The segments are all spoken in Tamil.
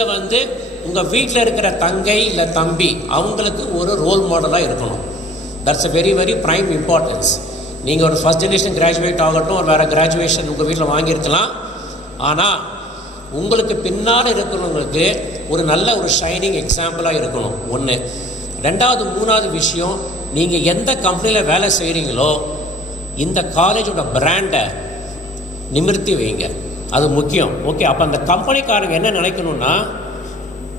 நீங்கள் வந்து உங்கள் வீட்டில் இருக்கிற தங்கை இல்லை தம்பி அவங்களுக்கு ஒரு ரோல் மாடலாக இருக்கணும். That's a very very prime importance நீங்கள் ஒரு ஃபஸ்ட் ஜெனரேஷன் கிராஜுவேட் ஆகட்டும் ஒரு வேறு கிராஜுவேஷன் உங்கள் வீட்டில் வாங்கியிருக்கலாம். ஆனால் உங்களுக்கு பின்னால் இருக்கிறவங்களுக்கு ஒரு நல்ல ஒரு ஷைனிங் எக்ஸாம்பிளாக இருக்கணும். ஒன்று ரெண்டாவது மூணாவது விஷயம் நீங்கள் எந்த கம்பெனியில் வேலை செய்கிறீங்களோ இந்த காலேஜோட பிராண்டை நிமிர்த்தி வைங்க. அது முக்கியம். ஓகே அப்போ அந்த கம்பெனிக்காரங்க என்ன நினைக்கணும்னா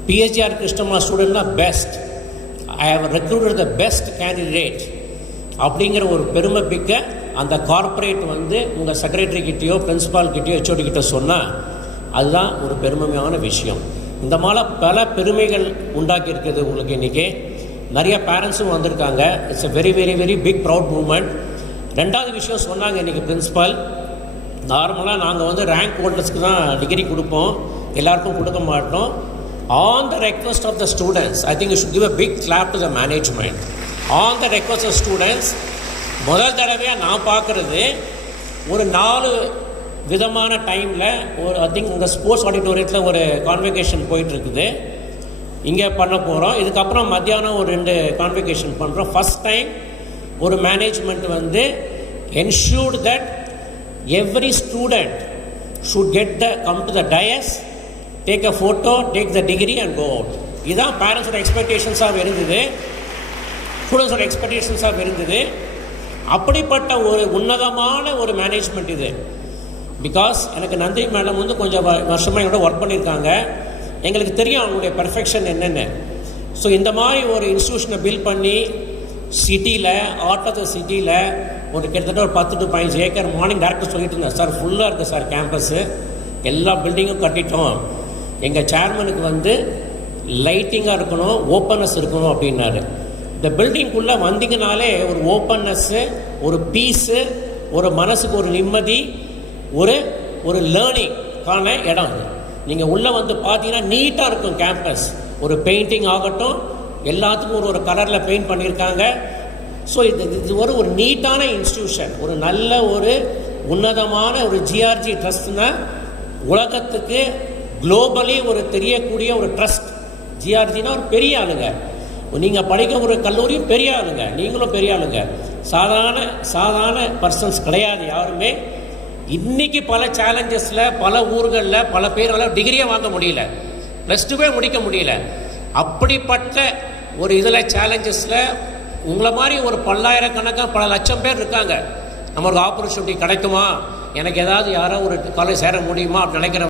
PHR Krishnama ஸ்டூடெண்ட்னா best I have recruited the best candidate அப்படிங்கிற ஒரு பெருமை பிக்க அந்த கார்ப்பரேட் வந்து உங்கள் செக்ரட்டரிக்கிட்டேயோ கிட்டேயோ ஹெச்ஓடிக்கிட்ட சொன்னால் அதுதான் ஒரு பெருமையான விஷயம். இந்த மாதிரி பல பெருமைகள் உண்டாக்கியிருக்குது உங்களுக்கு இன்றைக்கி நிறைய பேரண்ட்ஸும் வந்திருக்காங்க. It's a very very very big proud moment ரெண்டாவது விஷயம் சொன்னாங்க இன்றைக்கி பிரின்ஸிபால் நார்மலாக நாங்கள் வந்து ரேங்க் ஹோல்டர்ஸ்க்கு தான் டிகிரி கொடுப்போம். எல்லாருக்கும் கொடுக்க மாட்டோம். On the request of the students I think you should give a big clap to the management on the request of students முதல் தடவையாக நான் பார்க்குறது ஒரு நாலு விதமான டைமில் ஒரு ஐ திங்க் உங்கள் ஸ்போர்ட்ஸ் ஆடிட்டோரியத்தில் ஒரு கான்வெகேஷன் போயிட்டுருக்குது. இங்கே பண்ண போகிறோம் இதுக்கப்புறம் மத்தியானம் ஒரு ரெண்டு கான்வெகேஷன் பண்ணுறோம் ஃபஸ்ட் டைம் ஒரு மேனேஜ்மெண்ட் வந்து ensured that every student should get the come to the dais take a photo take the degree and go out இதுதான் பேரண்ட்ஸோட எக்ஸ்பெக்டேஷன்ஸாக இருந்தது. ஸ்டூடெண்ட்ஸோட எக்ஸ்பெக்டேஷன்ஸாக இருந்தது. அப்படிப்பட்ட ஒரு உன்னதமான ஒரு மேனேஜ்மெண்ட் இது. பிகாஸ் எனக்கு நந்தி மேடம் வந்து கொஞ்சம் வருஷமாக என்னோட ஒர்க் பண்ணியிருக்காங்க எங்களுக்கு தெரியும் அவங்களுடைய பெர்ஃபெக்ஷன் என்னென்னு. ஸோ இந்த மாதிரி ஒரு இன்ஸ்டியூஷனை பில்ட் பண்ணி சிட்டியில் ஆர்ட் ஆஃப் த சிட்டியில் ஒரு கிட்டத்தட்ட ஒரு பத்து டு பதினஞ்சு ஏக்கர் மார்னிங் டேரக்டர் சொல்லிட்டு இருந்தேன் சார் ஃபுல்லாக இருக்குது சார் கேம்பஸ்ஸு எல்லா பில்டிங்கும் கட்டிட்டோம். எங்கள் சேர்மனுக்கு வந்து லைட்டிங்காக இருக்கணும் ஓப்பன்னஸ் இருக்கணும் அப்படின்னாரு. இந்த பில்டிங்குள்ளே வந்தீங்கனாலே ஒரு ஓப்பன்னஸ்ஸு ஒரு பீஸு ஒரு மனசுக்கு ஒரு நிம்மதி ஒரு ஒரு லேர்னிங்கான இடம் அது. நீங்கள் உள்ளே வந்து பார்த்தீங்கன்னா நீட்டாக இருக்கும் கேம்பஸ் ஒரு பெயிண்டிங் ஆகட்டும் எல்லாத்துக்கும் ஒரு ஒரு கலரில் பெயிண்ட் பண்ணியிருக்காங்க ஸோ இது இது ஒரு ஒரு நீட்டான இன்ஸ்டியூஷன் ஒரு நல்ல ஒரு உன்னதமான ஒரு ஜிஆர்ஜி ட்ரஸ்ட்னா உலகத்துக்கு குளோபலி ஒரு தெரியக்கூடிய ஒரு ட்ரஸ்ட் ஜிஆர்ஜினா ஒரு பெரிய ஆளுங்க. நீங்கள் படிக்க ஒரு கல்லூரியும் பெரிய ஆளுங்க. நீங்களும் பெரிய ஆளுங்க. சாதாரண சாதாரண பர்சன்ஸ் கிடையாது யாருமே. இன்னைக்கு பல சேலஞ்சஸில் பல ஊர்களில் பல பேரால் டிகிரியே வாங்க முடியல. ப்ளஸ் டூவே முடிக்க முடியல. அப்படிப்பட்ட ஒரு இதில் சேலஞ்சஸில் உங்களை மாதிரி ஒரு பல்லாயிரக்கணக்காக பல லட்சம் பேர் இருக்காங்க. நம்ம ஒரு ஆப்பர்ச்சுனிட்டி கிடைக்குமா? எனக்கு ஏதாவது யாரோ ஒரு காலேஜ் சேர முடியுமா? அப்படின்னு நினைக்கிற